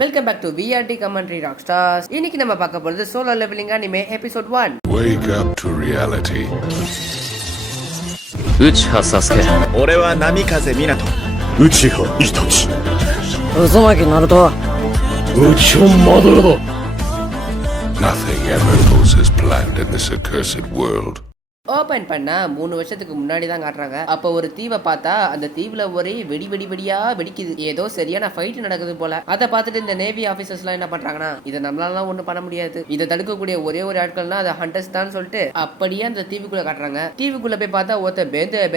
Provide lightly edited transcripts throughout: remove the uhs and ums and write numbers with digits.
Welcome back to VRT commentary rock stars. இன்னைக்கு நம்ம பார்க்க போறது solo leveling anime episode 1. Wake up to reality. 内葉サスケ俺は波風湊内葉イタチ渦巻ナルト内葉マドラだ Nothing ever goes as planned in this accursed world. Open பண்ணா 3 வருஷத்துக்கு முன்னாடி தான் காட்டுறாங்க. அப்ப ஒரு தீவை பார்த்தா அந்த தீவுல ஒரே வெடியா வெடிக்குது. ஏதோ சரியான ஃபைட் நடக்குது போல. அதை பார்த்துட்டு இந்த நேவி ஆபீசர்ஸ் எல்லாம் என்ன பண்றாங்கன்னா, இதை நம்மளால ஒண்ணும் பண்ண முடியாது, இதை தடுக்கக்கூடிய ஒரே ஒரு ஆட்கள்னா அது ஹண்டர்ஸ் தான் சொல்லிட்டு அப்படியே அந்த தீவுக்குள்ள காட்டுறாங்க. தீவுக்குள்ள போய் பார்த்தா ஒருத்த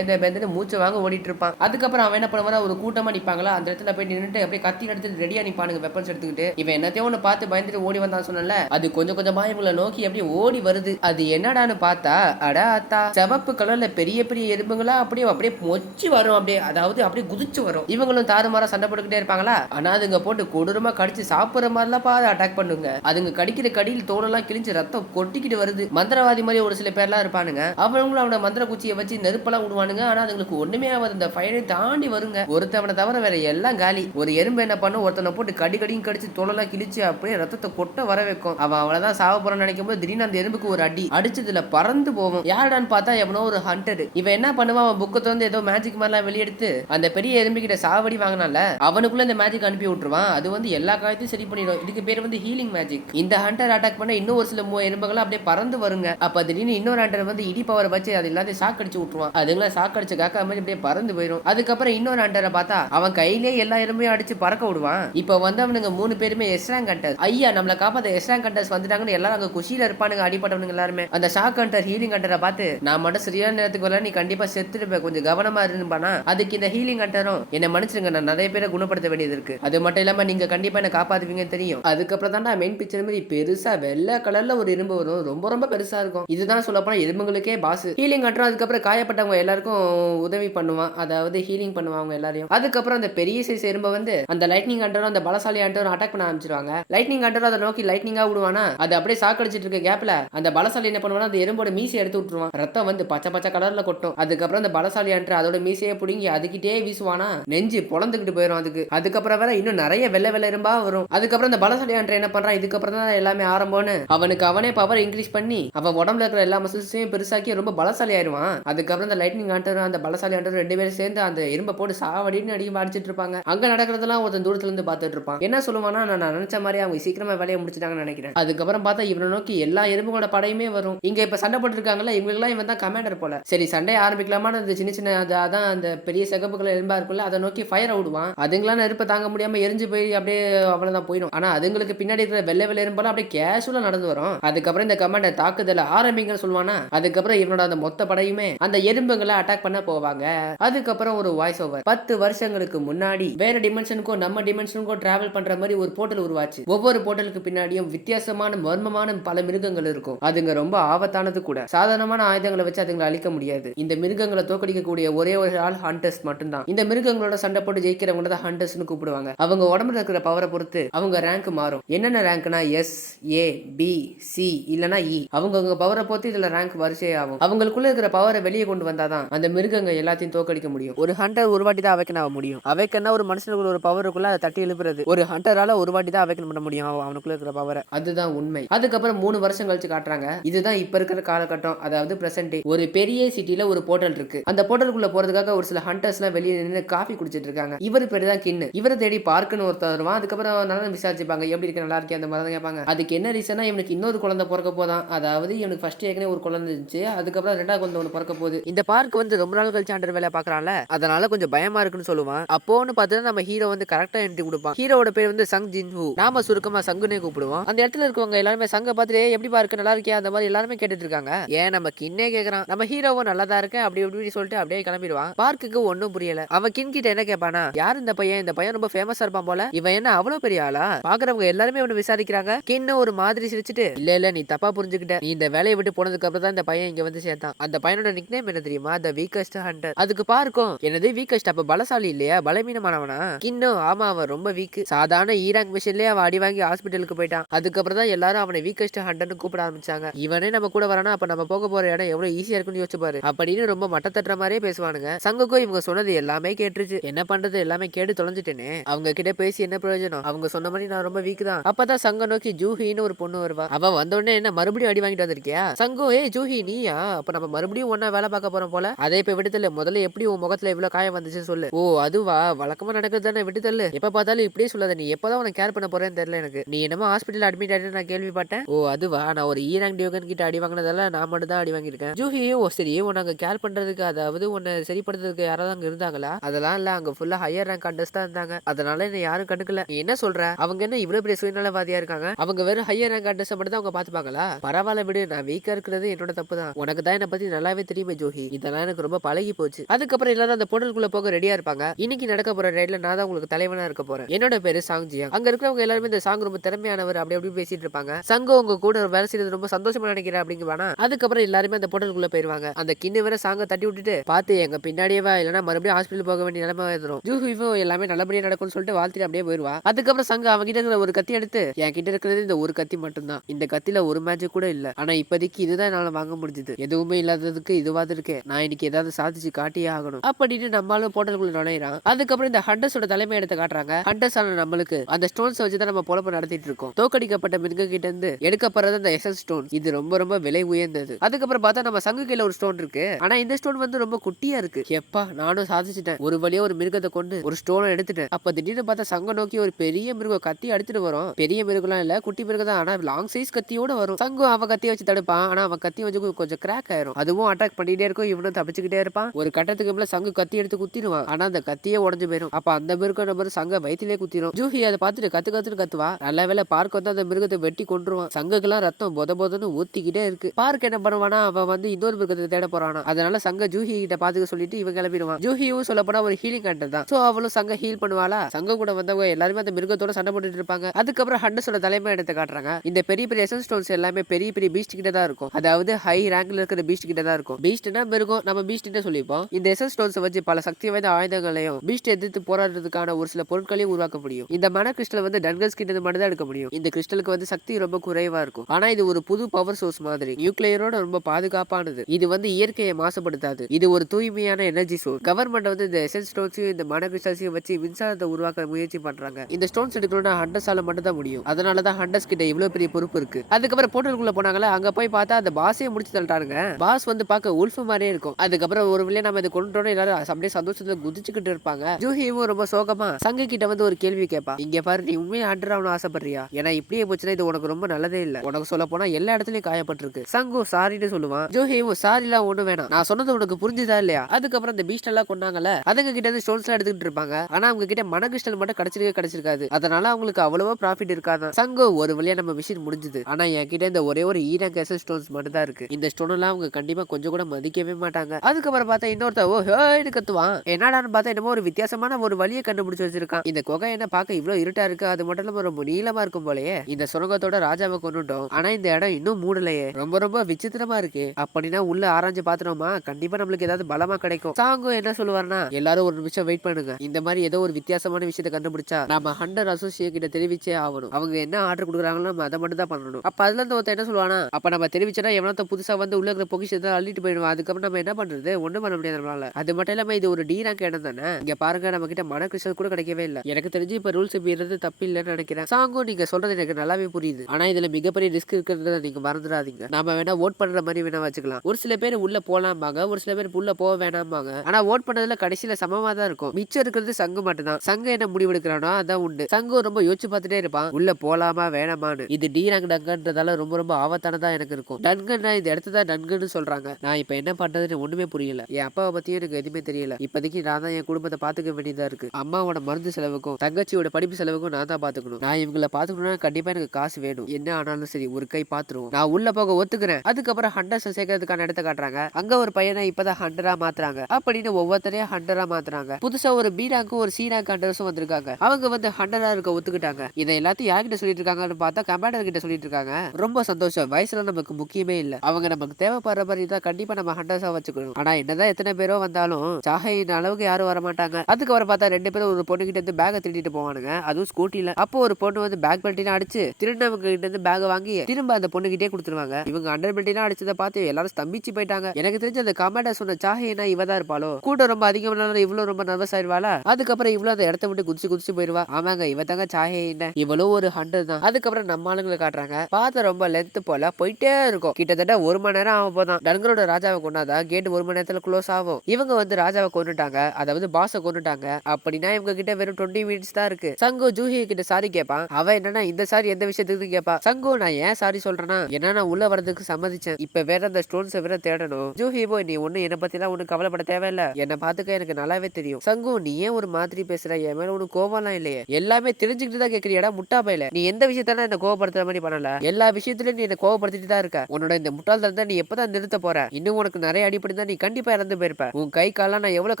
பேந்து மூச்சு வாங்க ஓடிட்டு இருப்பான். அதுக்கப்புறம் அவன் என்ன பண்ணுவானா, ஒரு கூட்டமா நிப்பாங்களா, அந்த இடத்துல போய் நின்றுட்டு அப்படியே கத்தி எடுத்துட்டு ரெடியா நிப்பானுங்க வெப்பன்ஸ் எடுத்துக்கிட்டு. இவன் என்னத்தையும் ஒண்ணு பார்த்து பயந்துட்டு ஓடி வந்தான் சொன்னல, அது கொஞ்சம் கொஞ்சமா இவங்களை நோக்கி அப்படியே ஓடி வருது. அது என்னடான்னு பார்த்தா, அடா அத்தா சிவப்பு கலர்ல பெரிய பெரிய எறும்புங்களா அப்படியே அப்படியே மொச்சி வரும், அப்படியே அதாவது அப்படியே குதிச்சு வரும். இவங்களும் தாறுமாறா சண்டை போட்டுக்கிட்டே இருப்பாங்களா. ஆனா அதுங்க போட்டு கொடூரமா கடிச்சு சாப்பிடுற மாதிரிலாம் பாது அட்டாக் பண்ணுங்க. அதுங்க கடிக்கிற கடியில் தோலெல்லாம் கிழிஞ்சு ரத்தம் கொட்டிக்கிட்டு வருது. மந்திரவாதி மாதிரி ஒரு சில பேர்லாம் இருப்பானுங்க. அவங்களும் அவன மந்திர குச்சியை வச்சு நெருப்பெல்லாம் விடுவானுங்க. ஆனா அதுங்களுக்கு ஒண்ணுமே ஆகாது, இந்த ஃபயரை தாண்டி வருங்க. ஒருத்தவனை தவிர வேற எல்லாம் காலி. ஒரு எறும்பு என்ன பண்ணும், ஒருத்தனை போட்டு கடியும் கடிச்சு தோலெல்லாம் கிழிச்சு அப்படியே ரத்தத்தை கொட்ட வர வைக்கும். அவன் அவ்வளவுதான் சாவ போறான்னு நினைக்கும் போது திடீர்னு அந்த எறும்புக்கு ஒரு அடி அடிச்சதுல பறந்து போவோம். யாருடான்னு பார்த்தா எவனோ ஒரு ஹண்டர். இவன் என்ன பண்ணுவான், அவன் புக்கை வந்து ஏதோ மேஜிக் மாதிரிலாம் வெளியெடுத்து அந்த பெரிய எறும்பு கிட்ட சாவடி வாங்கினால அவனுக்குள்ள இந்த மேஜிக் அனுப்பி விட்டுருவான். அது வந்து எல்லா காயத்தையும் சரி பண்ணிடும். இதுக்கு பேர் வந்து ஹீலிங் மேஜிக். இந்த ஹண்டர் அட்டாக் பண்ண இன்னும் ஒரு சில எறும்புகள் அப்படியே பறந்து வருங்க. அப்ப திடீர்னு இன்னொரு ஹண்டர் வந்து இடி பவரை வச்சு அது எல்லாத்தையும் சாக்கடிச்சு விட்டுருவான். அதுங்களா சாக்கடிச்சு காக்க மாதிரி அப்படியே பறந்து போயிடும். அதுக்கப்புறம் இன்னொரு ஹண்டரை பார்த்தா அவன் கையிலே எல்லா எறும்பையும் அடிச்சு பறக்க விடுவான். இப்ப வந்து அவனுங்க 3 பேருமே எஸ்ராங் ஹண்டர்ஸ். ஐயா நம்மளை காப்பாத்த எஸ்ராங் ஹண்டர்ஸ் வந்துட்டாங்கன்னு எல்லாரும் அங்க குஷியில இருப்பானுங்க. அடிப்பட்டவனுங்க எல்லாருமே அந்த ஷாக் ஹண்டர் ஹீலிங் ஹண்டரை பார்த்து, நான் மட்டும் சரியான நேரத்துக்கு வரல, நீ கண்டிப்பா செத்துருப்ப, கொஞ்சம் கவனமா இருப்பானா. அதுக்கு இந்த ஹீலிங் ஹண்டரும், என்ன மன்னிச்சிருங்க, நான் நிறைய பேரை குணப்படுத்த வேண்டியது இருக்கு, அது மட்டும் இல்லாம நீங்க கண்டிப்பா என்ன காப்பாத்துவீங்கன்னு தெரியும். அதுக்கப்புறம் தான் மெயின் பிக்சர் மாதிரி பெருசா வெள்ளை கலர்ல ஒரு எறும்பு வரும். ரொம்ப ரொம்ப பெருசா இருக்கும். இதுதான் சொல்ல போனா எறும்புகளுக்கே பாஸ். ஹீலிங் ஹண்டரும் அதுக்கப்புறம் காயப்பட்டவங்க எல்லாருக்கும் உதவி பண்ணுவான், அதாவது ஹீலிங் பண்ணுவாங்க எல்லாரையும். அதுக்கப்புறம் அந்த பெரிய சைஸ் எறும்பை வந்து அந்த லைட்னிங் ஹண்டரும் அந்த பலசாலி ஹண்டரும் அட்டாக் பண்ண ஆரம்பிச்சிருவாங்க. லைட்னிங் ஹண்டரும் அதை நோக்கி லைட்னிங்கா விடுவானா, அது அப்படியே சாக்கடிச்சிட்டு இருக்க கேப்ல அந்த பலசாலி என்ன பண்ணுவானா, அந்த எறும்போட மீசி எடுத்து விட்டுருவான். ரத்தம் வந்து பச்சை பச்சை கலர்ல கொட்டும். அதுக்கப்புறம் அந்த பலசாலி ஆண்டு அதோட மீசையை பிடிங்கி அதுக்கிட்டே வீசுவானா, நெஞ்சு பொழந்துக்கிட்டு போயிடும் அதுக்கு. அதுக்கப்புறம் வேற இன்னும் நிறைய வெள்ளை எறும்பா வரும். அதுக்கப்புறம் அந்த பலசாலி ஆண்டு என்ன பண்றான், இதுக்கப்புறம் தான் எல்லாமே ஆரம்பம்னு அவனுக்கு அவனே பவர் இன்க்ரீஸ் பண்ணி அவன் உடம்புல இருக்கிற எல்லா மசில்ஸையும் பெருசாக்கி ரொம்ப பலசாலி ஆயிடுவான். அதுக்கப்புறம் அந்த லைட்னிங் ஆண்டரும் அந்த பலசாலி ஆண்டரும் 2 பேரும் சேர்ந்து அந்த எறும்பை போட்டு சாவடின்னு அடிக்க அடிச்சிட்டு இருப்பாங்க. அங்க நடக்கிறதெல்லாம் ஒருத்தன் தூரத்துல இருந்து பார்த்துட்டு இருப்பான். என்ன சொல்லுவானா, நான் நினைச்ச மாதிரி அவங்க சீக்கிரமா வேலையை முடிச்சிட்டாங்கன்னு நினைக்கிறேன். அதுக்கப்புறம் பார்த்தா இவனை நோக்கி எல்லா எறும்புகளோட படையுமே வரும். இங்க இப்ப சண்டை போட்டு இருக்காங்களா, இவங்களுக்கெல்லாம் இவன் தான் கமாண்டர் போல. சரி சண்டை ஆரம்பிக்கலாமான்னு அந்த சின்ன சின்ன அதான் அந்த பெரிய சிகப்புகள் எறும்பா இருக்குல்ல, அதை நோக்கி ஃபயர் விடுவான். அதுங்களாம் நெருப்பை தாங்க முடியாம எரிஞ்சு போய் அப்படியே அவ்வளவுதான் போயிடும். ஆனா அதுங்களுக்கு பின்னாடி இருக்கிற வெள்ளை எறும்பெல்லாம் அப்படியே கேஷுவலா நடந்து வரும். அதுக்கப்புறம் இந்த கமாண்டர் தாக்குதல ஆரம்பிங்கன்னு சொல்லுவானா. அதுக்கப்புறம் இவனோட அந்த மொத்த படையுமே அந்த எறும்புகளை அட்டாக் பண்ண போவாங்க. அதுக்கப்புறம் ஒரு வாய்ஸ் ஓவர், 10 வருஷங்களுக்கு முன்னாடி வேற டிமென்ஷனுக்கும் நம்ம டிமென்ஷனுக்கும் டிராவல் பண்ற மாதிரி ஒரு போர்ட்டல் உருவாச்சு. ஒவ்வொரு போர்ட்டலுக்கு பின்னாடியும் வித்தியாசமான மர்மமான பல மிருகங்கள் இருக்கும். அதுங்க ரொம்ப ஆபத்தானது கூட. சாதாரணமான ஆயுதங்களை வச்சு அதுங்களை அழிக்க முடியாது. இந்த மிருகங்களை தோக்கடிக்கக்கூடிய ஒரே ஒரு ஆள் ஹண்டர்ஸ் மட்டும்தான். இந்த மிருகங்களோட சண்டை போட்டு ஜெயிக்கிறவங்க தான் ஹண்டர்ஸ்னு கூப்பிடுவாங்க. அவங்க உடம்புல இருக்கிற பவரை பொறுத்து அவங்க ரேங்க் மாறும். என்னென்ன ரேங்க்னா எஸ், ஏ, பி, சி இல்லனா இ. அவங்க பவரை பொறுத்து இதுல ரேங்க் வரிசை ஆகும். அவங்களுக்குள்ள இருக்கிற பவரை வெளியே கொண்டு வந்தாதான் அந்த மிருகங்க எல்லாத்தையும் தோக்கடிக்க முடியும். ஒரு ஹண்டர் ஒரு வாட்டி தான் அவைக்கன் ஆக முடியும். அவைக்கன்னா ஒரு மனுஷனுக்கு ஒரு பவருக்குள்ள அதை தட்டி எழுப்புறது. ஒரு ஹண்டரால ஒரு வாட்டி தான் அவைக்கன் பண்ண முடியும் அவனுக்குள்ள இருக்கிற பவரை. அதுதான் உண்மை. அதுக்கப்புறம் 3 வருஷம் கழிச்சு காட்டுறாங்க. இதுதான் இப்ப இருக்கிற காலகட்டம், அதாவது பிரசன்ட் டே. ஒரு பெரிய சிட்டில ஒரு போர்ட்டல் இருக்கு. அந்த போர்ட்டலுக்குள்ள போறதுக்காக ஒரு சில ஹண்டர்ஸ் எல்லாம் வெளியே நின்று காஃபி குடிச்சிட்டு இருக்காங்க. இவரு பேரு தான் கின்னு. இவரை தேடி பார்க்குன்னு ஒருத்தர் வருவான். அதுக்கப்புறம் நல்லா விசாரிச்சுப்பாங்க, எப்படி இருக்கு, நல்லா இருக்கே, அந்த மாதிரி கேட்பாங்க. அதுக்கு என்ன ரீசனா, இவனுக்கு இன்னொரு குழந்தை பிறக்க போதான். அதாவது இவனுக்கு ஃபர்ஸ்ட் ஏற்கனவே ஒரு குழந்தை இருந்துச்சு, அதுக்கப்புறம் 2வது குழந்தை ஒன்று பிறக்க போகுது. இந்த பார்க் வந்து ரொம்ப நாள் கழிச்சு ஆண்டர் வேலை பாக்குறான்ல, அதனால கொஞ்சம் பயமா இருக்குன்னு சொல்லுவான். அப்போன்னு பார்த்தா நம்ம ஹீரோ வந்து கரெக்டா என்ட்ரி கொடுப்பான். ஹீரோட பேர் வந்து சங் ஜின்ஹூ. நாம சுருக்கமா சங்குனே கூப்பிடுவோம். அந்த இடத்துல இருக்கவங்க எல்லாருமே சங்க பார்த்துட்டு எப்படி பாருக்கு, நல்லா இருக்கியா, அந்த மாதிரி எல்லாருமே கேட்டுட்டு இருக்காங்க. ஏன் நம்ம கின்னே கேக்குறான். நம்ம ஹீரோவும் நல்லா தான் இருக்கு அப்படி இப்படி சொல்லிட்டு அப்படியே கிளம்பிடுவான். பார்க்குக்கு ஒன்னும் புரியல. அவன் கின் கிட்ட என்ன கேட்பானா, யார் இந்த பையன், இந்த பையன் ரொம்ப ஃபேமஸா இருப்பான் போல, இவன் என்ன அவ்வளவு பெரிய ஆளா, பாக்குறவங்க எல்லாருமே இவனை விசாரிக்கிறாங்க. கின்னு ஒரு மாதிரி சிரிச்சுட்டு, இல்ல நீ தப்பா புரிஞ்சுக்கிட்ட, நீ இந்த வேலையை விட்டு போனதுக்கு அப்புறம் தான் இந்த பையன் இங்க வந்து சேர்த்தான். அந்த பையனோட நிக்நேம் என்ன தெரியுமா, த வீக்கஸ்ட் ஹண்டர். அதுக்கு பார்க்கும், என்னது வீக்கஸ்ட், அப்ப பலசாலி இல்லையா, பலவீனமானவனா. கின்னு ஆமா அவன் ரொம்ப வீக், சாதாரண ஈராங் மிஷின்லயே அவன் அடி வாங்கி ஹாஸ்பிட்டலுக்கு போயிட்டான். அதுக்கப்புறம் தான் எல்லாரும் அவனை வீக்கஸ்ட் ஹண்டர்னு கூப்பிட ஆரம்பிச்சாங்க. இவனே நம்ம கூட வரானா, அப்ப நம்ம போக போற இடம் எவ்வளவு ஈஸியா இருக்குன்னு யோசிச்சு பாரு அப்படின்னு ரொம்ப மட்டத்தட்டுற மாதிரியே பேசுவானுங்க. சங்குக்கும் இவங்க சொன்னது எல்லாமே கேட்டுருச்சு. என்ன பண்றது, எல்லாமே கேட்டு தொலைஞ்சிட்டேனே. அவங்க கிட்ட பேசி என்ன பிரயோஜனம், அவங்க சொன்ன மாதிரி நான் ரொம்ப வீக் தான். அப்பதான் சங்க நோக்கி ஜூஹின்னு ஒரு பொண்ணு வருவா. அவ வந்த உடனே என்ன மறுபடியும் அடி வாங்கிட்டு வந்திருக்கியா? சங்கு ஜூஹி நீயா? அப்ப நம்ம மறுபடியும் ஒன்னா வேலை பார்க்க போறோம் போல. அதே இப்ப விடுதல, முதல்ல எப்படி உன் முகத்துல இவ்வளவு காயம் வந்துச்சு சொல்லு. ஓ அதுவா, வழக்கமா நடக்குது தானே, விடுதல். எப்ப பார்த்தாலும் இப்படியே சொல்லாத. நீ எப்பதான் உனக்கு கேர் பண்ண போறேன்னு தெரியல எனக்கு. நீ என்னமோ ஹாஸ்பிட்டல் அட்மிட் ஆயிட்டு நான் கேள்விப்பட்டேன். ஓ அதுவா, நான் ஒரு ஈராங் டியோகன் கிட்ட அடி வாங்கினதெல்லாம் நான் மட்டும் தான் அடி வாங்கியிருக்கேன். ஜூஹியும் சரி உனக்கு கேர் பண்றதுக்கு, அதாவது உன்னை சரிப்படுறதுக்கு யாராவது அங்க இருந்தாங்களா? அதெல்லாம் இல்ல, அங்க ஃபுல்லா ஹையர் ரேங்க் கண்டஸ்ட் தான் இருந்தாங்க. அதனால என்ன யாரும் கண்டுக்கல. நீ என்ன சொல்ற? அவங்க என்ன இவ்வளவு பெரிய சுயநலவாதியா இருக்காங்க? அவங்க வெறும் ஹையர் ரேங்க் கண்டஸ்ட் மட்டும் தான் அவங்க பாத்துப்பாங்களா? பரவாயில்ல விடு, நான் வீக்கா இருக்கிறது என்னோட தப்பு தான். உனக்கு தான் என்ன பத்தி நல்லாவே தெரியுமே ஜூஹி, இதெல்லாம் எனக்கு ரொம்ப பழகி போச்சு. அதுக்கப்புறம் எல்லாரும் அந்த போர்ட்டலுக்குள்ள போக ரெடியா இருப்பாங்க. இன்னைக்கு நடக்க போற ரைட்ல நான் தான் உங்களுக்கு தலைவனா இருக்க போறேன். என்னோட பேரு சாங்ஜியா. அங்க இருக்கிறவங்க எல்லாருமே இந்த சாங் ரொம்ப திறமையானவர் அப்படி அப்படி பேசிட்டு இருப்பாங்க. சங்கு உங்க கூட வேலை செய்யறது ரொம்ப சந்தோஷமா நினைக்கிறேன் அப்படிங்குவானா. அதுக்கப்புறம் எல்லாருமே அந்த போர்ட்டலுக்குள்ள போயிருவாங்க. அந்த கிண்ணு வேற சாங்க தட்டி விட்டுட்டு பார்த்து எங்க பின்னாடியே வா, இல்லைன்னா மறுபடியும் ஹாஸ்பிட்டல் போக வேண்டிய நிலைமை வந்துடும். ஜூஹிவும் எல்லாமே நல்லபடியா நடக்கும்னு சொல்லிட்டு வாழ்த்துட்டு அப்படியே போயிருவா. அதுக்கப்புறம் சங்க அவங்க கிட்ட இருக்கிற ஒரு கத்தி எடுத்து, என் கிட்ட இருக்கிறது இந்த ஒரு கத்தி மட்டும்தான், இந்த கத்தில ஒரு மேட்ச் கூட இல்ல, ஆனா இப்போதைக்கு இதுதான் என்னால வாங்க முடிஞ்சது, எதுவுமே இல்லாததுக்கு இதுவாது இருக்கு, நான் இன்னைக்கு ஏதாவது சாதிச்சு காட்டியே ஆகணும் அப்படின்னு நம்மளும் போர்ட்டலுக்குள்ள நுழையிறான். அதுக்கப்புறம் இந்த ஹண்டர்ஸோட தலைமை இடத்தை காட்டுறாங்க. ஹண்டர்ஸ் ஆன நம்மளுக்கு அந்த ஸ்டோன்ஸ் வச்சுதான் நம்ம பொழப்பு நடத்திட்டு இருக்கோம். தோக்கடிக்கப்பட்ட மிருக கிட்ட இருந்து எடுக்கப்படுறது அந்த எசன்ஸ் ஸ்டோன். இது ரொம்ப ரொம்ப விலை உயர்ந்தது. அதுக்கப்புறம் பார்த்தா நம்ம சங்கு கீழ ஒரு ஸ்டோன் இருக்கு. ஆனா இந்த ஸ்டோன் வந்து ரொம்ப குட்டியா இருக்கு. எப்பா நானும் சாதிச்சுட்டேன், ஒரு வழியா ஒரு மிருகத்தை கொண்டு ஒரு ஸ்டோனை எடுத்துட்டேன். அப்ப திடீர்னு பார்த்தா சங்க நோக்கி ஒரு பெரிய மிருகம் கத்தி அடிச்சுட்டு வரும். பெரிய மிருகம்லாம் இல்ல, குட்டி மிருகம் தான், ஆனா லாங் சைஸ் கத்தியோட வரும். சங்கு அவன் கத்தியை வச்சு தடுப்பான். ஆனா அவன் கத்தி வச்சு கொஞ்சம் கிராக் ஆயிரும். அதுவும் அட்டாக் பண்ணிட்டே இருக்கும், இவனும் தப்பிச்சுக்கிட்டே இருப்பான். ஒரு கட்டத்துக்கு மேல சங்கு கத்தி எடுத்து குத்திடுவான். ஆனா அந்த கத்தியே உடஞ்சு போயிடும். அப்ப அந்த மிருகம் நம்பர் சங்க வயிற்றிலே குத்திரும். ஜூஹி அதை பார்த்துட்டு கத்து கத்துன்னு கத்துவா. நல்ல வேலை பார்க் வந்து அந்த மிருகத்தை வெட்டி கொண்டுருவான். சங்குக்கெல்லாம் ரத்தம் பொத பொதன்னு ஊத்திக்கிட்டே இருக்கு. பார்க் என்ன பண்ணுவானா, அவன் வந்து இன்னொரு மிருகத்தை தேட போறானா. அதனால சங்க ஜூஹி கிட்ட பாத்துக்க சொல்லிட்டு இவன் கிளம்பிடுவான். ஜூஹியும் சொல்ல போனா ஒரு ஹீலிங் ஹண்டர் தான். சோ அவளும் சங்க ஹீல் பண்ணுவாளா. சங்க கூட வந்தவங்க எல்லாருமே அந்த மிருகத்தோட சண்டை போட்டுட்டு இருப்பாங்க. அதுக்கப்புறம் ஹண்டர்ஸோட தலைமை இடத்தை காட்டுறாங்க. இந்த பெரிய பெரிய எசன்ஸ் ஸ்டோன்ஸ் எல்லாமே பெரிய பெரிய பீஸ்ட் கிட்ட தான் இருக்கும். அதாவது ஹை ரேங்க்ல இருக்கிற பீஸ்ட் கிட்ட தான் இருக்கும். பீஸ்ட்னா மிருகம், நம்ம பீஸ்ட் சொல்லிப்போம். இந்த எசன்ஸ் ஸ்டோன்ஸ் வச்சு பல சக்தி வாய்ந்த ஆயுதங்களையும் பீஸ்ட் எதிர்த்து போராடுறதுக்கான ஒரு சில பொருட்களையும் உருவாக்க முடியும். இந்த மன கிறிஸ்டல் வந்து டன்கன்ஸ் கிட்ட மட்டும் தான் எடுக்க முடியும். இந்த கிறிஸ்டலுக்கு வந்து சக்தி ரொம்ப குறைவா இருக்கும். ஆனா இது ஒரு புது பவர் சோர்ஸ் மாதிரி, நியூக்ளியரோட ரொம்ப பாதுகாப்பானது. இது வந்து இயற்கையை மாசுபடுத்தாது. இது ஒரு தூய்மையான எனர்ஜி சோர்ஸ். கவர்மெண்ட் வந்து இந்த எசன்ஸ் ஸ்டோன்ஸையும் இந்த மன கிறிஸ்டல்ஸையும் வச்சு மின்சாரத்தை உருவாக்க முயற்சி பண்றாங்க. இந்த ஸ்டோன்ஸ் எடுக்கணும்னா ஹண்டர்ஸால மட்டும் தான் முடியும். அதனாலதான் ஹண்டர்ஸ் கிட்ட இவ்வளவு பெரிய பொறுப்பு இருக்கு. அதுக்கப்புறம் போர்ட்டலுக்குள்ள போனாங்களா, அங்க போய் பார்த்தா அந்த பாஸையே முடிச்சு தள்ளிட்டாருங்க. பாஸ் வந்து பார்க்க உல்ஃப் மாதிரியே இருக்கும். அதுக்கப்புறம் ஒரு வழியா நம்ம இதை கொண்டுட்டோம், எல்லாரும் அப்படியே சந்தோஷத்துல குதிச்சுக்கிட்டு இருப்பாங்க. ஜூஹியும் ரொம்ப சோகமா சங்க கிட்ட வந்து ஒரு கேள்வி கேட்பா. இங்க பாரு, நீ உண்மையை ஹண்டர் ஆகணும் ஆசைப்படுறியா? ஏன்னா இப்படியே போச்சுன்னா இது உனக்கு ரொம்ப நல்லதே இல்ல. உனக்கு சொல்ல போனா எல்லா இடத்துலயும் காயப்பட்டிருக்கு. சங்கு சாரின்னு சொல்லுவான். ஜூஹியும் சாரி எல்லாம் ஒண்ணு வேணாம், நான் சொன்னது உனக்கு புரிஞ்சுதா இல்லையா? அதுக்கப்புறம் இந்த பீஸ்ட் எல்லாம் கொண்டாங்கல்ல, அதுங்க கிட்ட இருந்து ஸ்டோன்ஸ் எல்லாம் எடுத்துக்கிட்டு இருப்பாங்க. ஆனா அவங்க கிட்ட மன கிறிஸ்டல் மட்டும் கிடைச்சிருக்காது. அதனால அவங்களுக்கு அவ்வளவா ப்ராஃபிட் இருக்காது. சங்கு ஒரு வழியா நம்ம மிஷின் முடிஞ்சது. ஆனா என் கிட்ட இந்த ஒரே ஒரு ஈரான் கேசல் ஸ்டோன்ஸ் மட்டும் தான் இருக்கு. இந்த ஸ்டோன் எல்லாம் அவங்க கண்டிப்பா கொஞ்சம் கூட மதிக்கவே மாட்டாங்க. அதுக்கப்புறம் பார்த்தா இன்னொருத்த ஓ ஹேன்னு கத்துவான். என்னடான்னு பார்த்தா என்னமோ ஒரு வித்தியாசமான ஒரு வழியை கண்டுபிடிச்சு வச்சிருக்கான். இந்த குகை என்ன பார்க்க இவ்வளவு இருட்டா இருக்கு, அது மட்டும் இல்லாம ரொம்ப நீளமா இருக்கும் போலயே. இந்த சுரங்கத்தோட ராஜாவை கொண்டுட்டோம், ஆனா இந்த இடம் இன்னும் மூடலையே, ரொம்ப ரொம்ப விசித்திரமா இருக்கு. அப்படின்னா உள்ள ஆராய்ஞ்சு பாத்துறோமா, கண்டிப்பா நம்மளுக்கு ஏதாவது பலமா கிடைக்கும். சாங்கும் என்ன சொல்லுவாருன்னா, எல்லாரும் ஒரு நிமிஷம் வெயிட் பண்ணுங்க, இந்த மாதிரி ஏதோ ஒரு வித்தியாசமான விஷயத்தை கண்டுபிடிச்சா நம்ம ஹண்டர் அசோசியேட் கிட்ட தெரிவிச்சே ஆகணும். அவங்க என்ன ஆர்டர் கொடுக்குறாங்களோ நம்ம அதை மட்டும் தான் பண்ணணும். அப்ப அதுல இருந்து ஒருத்தர் என்ன சொல்லுவானா, அப்ப நம்ம தெரிவிச்சா எவனத்த புதுசா வந்து உள்ள இருக்கிற பொக்கிஷத்தை அள்ளிட்டு போயிடுவோம். அதுக்கப்புறம் நம்ம என்ன பண்றது, ஒண்ணும் பண்ண முடியாது நம்மளால. அது மட்டும் இல்லாம இது ஒரு டி ரேங்க் இடம் தானே. இங்க பாருங்க, நம்ம கிட்ட மன கிறிஸ்டல் கூட கிடைக்கவே இல்லை. எனக்கு தெரிஞ்சு இப்ப ரூல்ஸ் மீறது தப்பு இல்லைன்னு நினைக்கிறேன். சாங்கும் நீங்க சொல்றது எனக்கு நல்லாவே புரியுது. ஆனா இதுல மிகப்பெரிய ரிஸ்க் இருக்கிறத நீங்க மறந்துடாதீங்க. நாம வேணா ஓட் பண்ற மாதிரி வேணா வச்சுக்கலாம். ஒரு சில பேர் உள்ள போலாம்பாங்க, ஒரு சில பேர் உள்ள போக வேணாம்பாங்க. ஆனா ஓட் பண்ணதுல கடைசியில சமமா தான் இருக்கும். மிச்சம் இருக்கிறது சங்கு மட்டும் தான். சங்கு என்ன முடிவெடுக்கிறானோ அதான் உண்டு. சங்கு ரொம்ப யோசிச்சு பார்த்துட்டே இருப்பான், உள்ள போலாமா வேணாமான்னு. இது டி ரேங்க் டங்கன்றதால ரொம்ப ரொம்ப ஆபத்தானதா எனக்கு இருக்கும். டன்கன்னா இந்த இடத்த தான் டன்கன்னு சொல்றாங்க. நான் இப்ப என்ன பண்றதுன்னு ஒண்ணுமே புரியல. என் அப்பாவை பத்தியும் எனக்கு எதுவுமே தெரியல. இப்போதைக்கு நான் தான் என் குடும்பத்தை பாத்துக்க வேண்டியதா இருக்கு. அம்மாவோட மருந்து செலவுக்கும் தங்கச்சியோட படிப்பு செலவுக்கும் நான் தான் பாத்துக்கணும். நான் இவங்களை பாத்துக்கணும்னா கண்டிப்பா எனக்கு காசு வேணும். என்ன ஆனாலும் சரி ஒரு கை பாத்துருவோம். நான் உள்ள போக ஒத்துக்கிறேன். அதுக்கப்புறம் ஹண்டர்ஸ் சேர்க்கறதுக்கான இடத்த காட்டுறாங்க. அங்க ஒரு பையனை இப்பதான் ஹண்டரா மாத்துறாங்க அப்படின்னு ஒவ்வொருத்தரையா ஹண்டரா மாத்துறாங்க. புதுசா ஒரு பி ரேங்க்கும் ஒரு சி ரேங்க் ஹண்டர்ஸும் வந்திருக்காங்க. அவங்க வந்து ஹண்டரா இருக்க ஒத்துக்கிட்டாங்க. இதை எல்லாத்தையும் யார்கிட்ட சொல்லிட்டு இருக்காங்கன்னு பார்த்தா கமாண்டர் கிட்ட சொல்லிட்டு இருக்காங்க. ரொம்ப சந்தோஷம், வயசுல நமக்கு முக்கியமே இல்ல. அவங்க நமக்கு தேவைப்படுற மாதிரி தான் கண்டிப்பா நம்ம ஹண்டர்ஸா வச்சுக்கணும். ஆனா என்னதான் எத்தனை பேரோ வந்தாலும் சாகையின் அளவுக்கு யாரும் வர மாட்டாங்க. அதுக்கப்புறம் பார்த்தா ரெண்டு பேரும் ஒரு பொண்ணு கிட்ட இருந்து பேக திருடிட்டு போவானுங்க, அதுவும் ஸ்கூட்டில. அப்போ ஒரு பொண்ணு வந்து பேக் பெல்ட்டினா அடிச்சு திருநவங்க கிட்ட இருந்து பேக வாங்கி திரும்ப அந்த பொண்ணு கிட்டே கொடுத்துருவாங்க. இவங்க அண்டர் பெல்ட்டினா எல்லாம் அடிச்சதை பார்த்து எல்லாரும் ஸ்தம்பிச்சு போயிட்டாங்க. எனக்கு தெரிஞ்ச அந்த கமாண்டர் சொன்ன சாஹேனா இவதான் இருப்பாளோ. கூட்டம் ரொம்ப அதிகமான இவ்வளவு ரொம்ப நர்வஸ் ஆயிடுவாளா. அதுக்கப்புறம் இவ்வளவு அந்த இடத்த விட்டு குதிச்சு போயிடுவா. ஆமாங்க, இவ தாங்க சாஹேனா. இவ்வளவு ஒரு ஹண்டர் தான். அதுக்கப்புறம் நம்ம ஆளுங்களை காட்டுறாங்க. பார்த்த ரொம்ப லென்த் போல போயிட்டே இருக்கும். கிட்டத்தட்ட 1 மணி நேரம் ஆக போதான். டன்கரோட ராஜாவை கொண்டாதான் கேட் 1 மணி நேரத்துல க்ளோஸ் ஆகும். இவங்க வந்து ராஜாவை கொண்டுட்டாங்க, அதாவது பாஸ கொண்டுட்டாங்க. அப்படின்னா இவங்க கிட்ட வெறும் 20 மினிட்ஸ் தான் இருக்கு. சங்கு ஜூஹி கிட்ட சாரி கேட்பான். அவ என்னன்னா இந்த சாரி எந்த விஷயத்துக்கு கேட்பா. சங்கு நான் ஏன் சாரி சொல்றேன்னா என்னன்னா உள்ள வரதுக்கு சம்மதிச்சேன். இப்ப வேற அந்த ஸ்டோன்ஸ் வேற தேடணும். ஜூஹி போய் நீ ஒண்ணு என்ன பத்தி எல்லாம் ஒண்ணு கவலைப்பட தேவையில்ல. என்ன பாத்துக்க எனக்கு நல்லாவே தெரியும். சங்கு நீ ஏன் ஒரு மாதிரி பேசுற? என் மேல ஒண்ணு கோவம்லாம் இல்லையே. எல்லாமே தெரிஞ்சுக்கிட்டு தான் கேக்குறியாடா முட்டா பையில. நீ எந்த விஷயத்தாலும் என்ன கோவப்படுத்துற மாதிரி பண்ணல. எல்லா விஷயத்திலும் நீ என்ன கோவப்படுத்திட்டு தான் இருக்க. உன்னோட இந்த முட்டாள்தனத்தை நீ எப்பதான் நிறுத்த போற? இன்னும் உனக்கு நிறைய அடிப்படை தான். நீ கண்டிப்பா இறந்து போயிருப்ப. உன் கை காலாம் நான் எவ்வளவு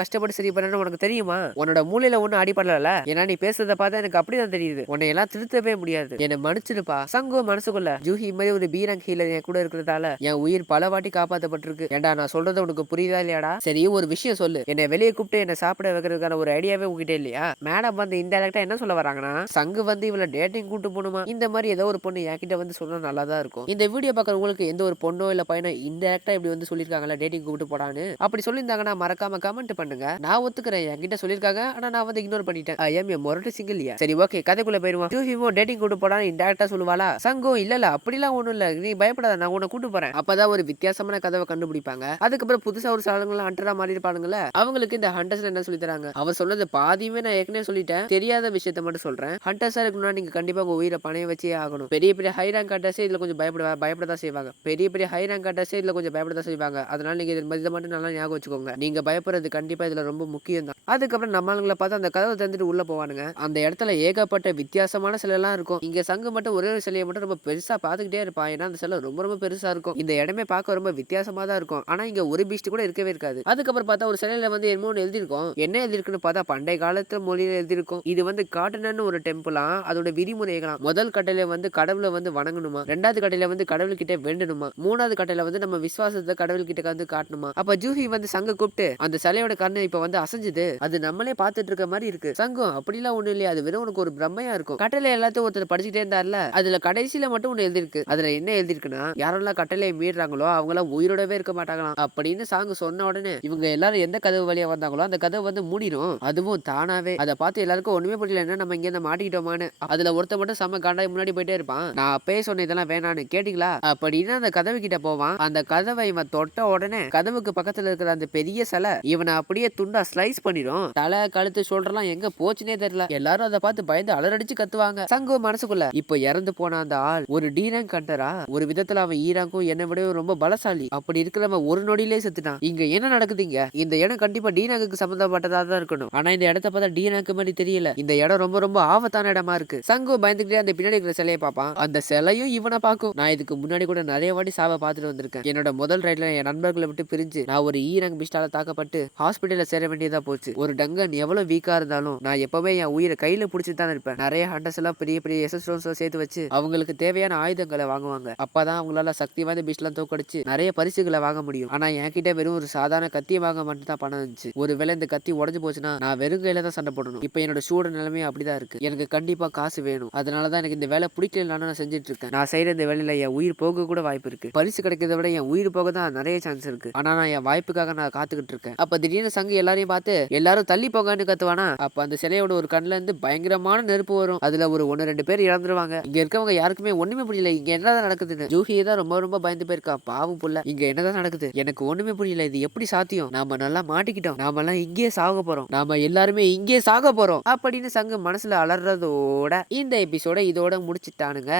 கஷ்டப்பட்டு சரி பண்ணேன்னு உனக்கு தெரியுமா? உன்னோட மூளையில ஒன்னும் அடிப்படல. ஏன்னா நீ பேசுறத பார்த்தா எனக்கு அப்படிதான் தெரியுது. உன்னை எல்லாம் திருத்தவே முடியாது. என்ன மன்னிச்சிருப்பா. சங்கு மனசுக்குள்ள ஜூஹி மாதிரி ஒரு பீரங் ஹீலர் என் கூட இருக்கிறதால என் உயிர் பல வாட்டி காப்பாற்றப்பட்டிருக்கு. ஏண்டா நான் சொல்றது உனக்கு புரியுதா இல்லையாடா? சரி ஒரு விஷயம் சொல்லு. என்னை வெளியே கூப்பிட்டு என்ன சாப்பிட வைக்கிறதுக்கான ஒரு ஐடியாவே உங்ககிட்ட இல்லையா? மேடம் வந்து இன்டைரக்டா என்ன சொல்ல வராங்கன்னா சங்கு வந்து இவள டேட்டிங் கூட்டு போகணுமா. இந்த மாதிரி ஏதோ ஒரு பொண்ணு என்கிட்ட வந்து சொன்னா நல்லா தான் இருக்கும். இந்த வீடியோ பார்க்கறவங்களுக்கு எந்த ஒரு பொண்ணோ இல்ல பையனோ இன்டைரக்டா இப்படி வந்து சொல்லிருக்காங்கல்ல டேட்டிங் கூப்பிட்டு போடான்னு. அப்படி சொல்லியிருந்தாங்கன்னா மறக்காம கமெண்ட் பண்ணுங்க. நான் ஒத்துக்கிறேன், என்கிட்ட சொல்லிருக்காங்க. ஆனா நான் வந்து இக்னோர் பண்ணிட்டேன். ஐ எம் எ மொரட்டு சிங்கிள்யா. சரி ஓகே, கதைக்குள்ள போயிருவோம். ஜூஹிமோ டேட்டிங் கூட்டு போடான்னு இன்டைரக்டா சொல்லுவாளா. சங்கோ இல்ல அப்படிலாம் ஒண்ணும் இல்ல, நீ பயப்படாத, நான் உன்னை கூட்டு போறேன். அப்பதான் ஒரு வித்தியாசமான கதவை கண்டுபிடிப்பாங்க. அதுக்கப்புறம் புதுசா ஒரு சாலங்களை ஹண்டரா மாறி இருப்பானுங்களே, அவங்களுக்கு இந்த ஹண்டர்ஸ் என்ன சொல்லி தராங்க. அவர் சொன்னது பாதியுமே நான் ஏற்கனவே சொல்லிட்டேன். தெரியாத விஷயத்த மட்டும் சொல்றேன். ஹண்டர்ஸா இருக்கணும்னா நீங்க கண்டிப்பா உங்க உயிரை பணைய வச்சே ஆகணும். பெரிய பெரிய ஹை ரேங்க் ஹண்டர்ஸே இதுல கொஞ்சம் பயப்படதான் செய்வாங்க. பெரிய பெரிய ஹை ரேங்க் ஹண்டர்ஸே இதுல கொஞ்சம் பயப்படதான் செய்வாங்க. அதனால நீங்க இதை மட்டும் நல்லா ஞாபகம் வச்சுக்கோங்க. நீங்க பயப்படுறது கண்டிப்பா இதுல ரொம்ப முக்கியம் தான். அதுக்கப்புறம் நம்ம ஆளுங்களை பார்த்து அந்த கதவை தந்துட்டு உள்ள போவானுங்க. அந்த இடத்துல ஏகப்பட்ட வித்தியாசமான சிலை எல்லாம் இருக்கும். இங்க சங்கு மட்டும் ஒரே ஒரு சிலையை மட்டும் ரொம்ப பெருசா பாத்துக்கிட்டே இருப்பான். ஏன்னா அந்த சிலை ரொம்ப ரொம்ப பெருசா இருக்கும். இந்த இடமே பார்க்க ரொம்ப வித்தியாசமா தான் இருக்கும். ஆனா இங்க ஒரு பீஸ்ட் கூட இருக்கவே இருக்காது. அதுக்கப்புறம் பார்த்தா ஒரு சிலையில வந்து என்னமோ எழுதிருக்கும். என்ன எழுதிருக்குன்னு பார்த்தா பண்டைய காலத்து மொழியில எழுதிருக்கும். இது வந்து காட்டனன்னு ஒரு டெம்பிளா. அதோட விதிமுறைகளாம் முதல் கட்டையில வந்து கடவுளை வந்து வணங்கணுமா, 2வது கட்டையில வந்து கடவுள்கிட்ட வேண்டணுமா, 3வது கட்டையில வந்து நம்ம விசுவாசத்தை கடவுள்கிட்ட வந்து காட்டணுமா. அப்ப ஜூஹி வந்து சங்க கூப்பிட்டு அந்த சிலையோட கண்ணு இப்ப வந்து அசைஞ்சுது, அது நம்மளே பார்த்துட்டு இருக்க மாதிரி இருக்கு. சங்கம் அப்படிலாம் ஒண்ணு இல்லையா, அது வெறும் உனக்கு ஒரு பிரம்மையா இருக்கும். கட்டையில எல்லாத்தையும் ஒருத்தர் படிச்சுட்டே இருந்தார்ல, அதுல கடைசியில மட்டும் ஒண்ணு எழுதிருக்கு. அதுல என்ன எழுதிருக்குன்னா யாரெல்லாம் கட்டளையை மீறாங்களோ அவங்க எல்லாம் உயிரோடவே இருக்க மாட்டாங்களாம் அப்படின்னு சாங்கு சொன்ன உடனே இவங்க எல்லாரும் எந்த கதவு வழியா வந்தாங்களோ அந்த கதவு வந்து மூடிடும். அதுவும் தானாவே. அதை பார்த்து எல்லாருக்கும் ஒண்ணுமே புரியல, என்ன நம்ம இங்க மாட்டிக்கிட்டோமான்னு. அதுல ஒருத்த மட்டும் செம்ம காண்டாய் முன்னாடி போயிட்டே இருப்பான். நான் அப்பயே சொன்ன இதெல்லாம் வேணான்னு கேட்டீங்களா அப்படின்னு அந்த கதவு கிட்ட போவான். அந்த கதவை இவன் தொட்ட உடனே கதவுக்கு பக்கத்துல இருக்கிற அந்த பெரிய சிலை இவனை அப்படியே துண்டா ஸ்லைஸ் பண்ணிடும். தலை கழுத்து சொல்றலாம் எங்க போச்சுனே தெரியல. எல்லாரும் அதை பார்த்து பயந்து அலறடிச்சு கத்துவாங்க. சங்கு மனசுக்குள்ள இப்ப இறந்து போன அந்த ஆள் ஒரு டீரங் கண்டரா, ஒரு விதத்துல அவன் ஈராங்கும் என்னை விட ரொம்ப பலசாலி. அப்படி இருக்கிறவன் ஒரு நொடியிலே செத்துட்டான். இங்க என்ன நடக்குதுங்க? இந்த இடம் கண்டிப்பா டீனாக்கு சம்பந்தப்பட்டதா தான் இருக்கணும். ஆனா இந்த இடத்த பார்த்தா டீனாக்கு மாதிரி தெரியல. இந்த இடம் ரொம்ப ரொம்ப ஆபத்தான இடமா இருக்கு. சங்கு பயந்துக்கிட்டே அந்த பின்னாடி இருக்கிற சிலையை பார்ப்பான். அந்த சிலையும் இவனை பார்க்கும். நான் இதுக்கு முன்னாடி கூட நிறைய வாட்டி சாவை பார்த்துட்டு வந்திருக்கேன். என்னோட முதல் ரைட்ல என் நண்பர்களை விட்டு பிரிஞ்சு நான் ஒரு ஈரங் பிஸ்டால தாக்கப்பட்டு ஹாஸ்பிட்டல்ல சேர வேண்டியதா போச்சு. ஒரு டங்கன் எவ்வளவு வீக்கா இருந்தாலும் நான் எப்பவுமே என் உயிரை கையில பிடிச்சிட்டு தான் இருப்பேன். நிறைய ஹண்டர்ஸ் எல்லாம் பெரிய பெரிய எஸ்எஸ் சேர்த்து வச்சு அவங்களுக்கு தேவையான ஆயுதங்களை வாங்குவாங்க. அப்பதான் அவங்களால சக்தி வாய்ந்த பிஸ்லாம் தோக்கடிச்சு நிறைய பரிசுகளை வாங்க முடியும். ஆனா என்கிட்ட வெறும் ஒரு சாதாரண கத்தியை வாங்க மட்டும் தான் பணம் இருந்துச்சு. ஒருவேளை இந்த கத்தி உடஞ்சு போச்சுன்னா நான் வெறும் கையில தான் சண்டை போடணும். இப்ப என்னோட சூட நிலைமை அப்படிதான் இருக்கு. எனக்கு கண்டிப்பா காசு வேணும். அதனாலதான் எனக்கு இந்த வேலை பிடிக்கலன்னு நான் செஞ்சுட்டு இருக்கேன். நான் செய்யற இந்த வேலையில என் உயிர் போக கூட வாய்ப்பு இருக்கு. பரிசு கிடைக்கிறத விட என் உயிர் போக தான் நிறைய சான்ஸ் இருக்கு. ஆனா நான் என் வாய்ப்புக்காக நான் காத்துக்கிட்டு இருக்கேன். அப்ப திடீர்னு சங்கு எல்லாரையும் பார்த்து எல்லாரும் தள்ளி போங்கன்னு கத்துவானா. அப்ப அந்த சிலையோட ஒரு கண்ணுல இருந்து பயங்கரமான நெருப்பு வரும். அதுல ஒரு 1-2 பேர் இறந்துருவாங்க. இங்க இருக்கவங்க யாருக்குமே ஒண்ணுமே புரியல இங்க என்னதான் நடக்குதுன்னு. ஜூஹியே தான் ரொம்ப ரொம்ப பயந்து போயிருக்கா. பாவம் புள்ள, இங்க என்னதான் நடக்குது எனக்கு ஒண்ணுமே புரியல. இது எப்படி சாத்தியம்? நாம நல்லா மாட்டிக்கிட்டோம். நாம எல்லாம் இங்கே சாக போறோம். நாம எல்லாருமே இங்கே சாக போறோம் அப்படின்னு சங்கு மனசுல அலறதோட இந்த எபிசோட இதோட முடிச்சிட்டானுங்க.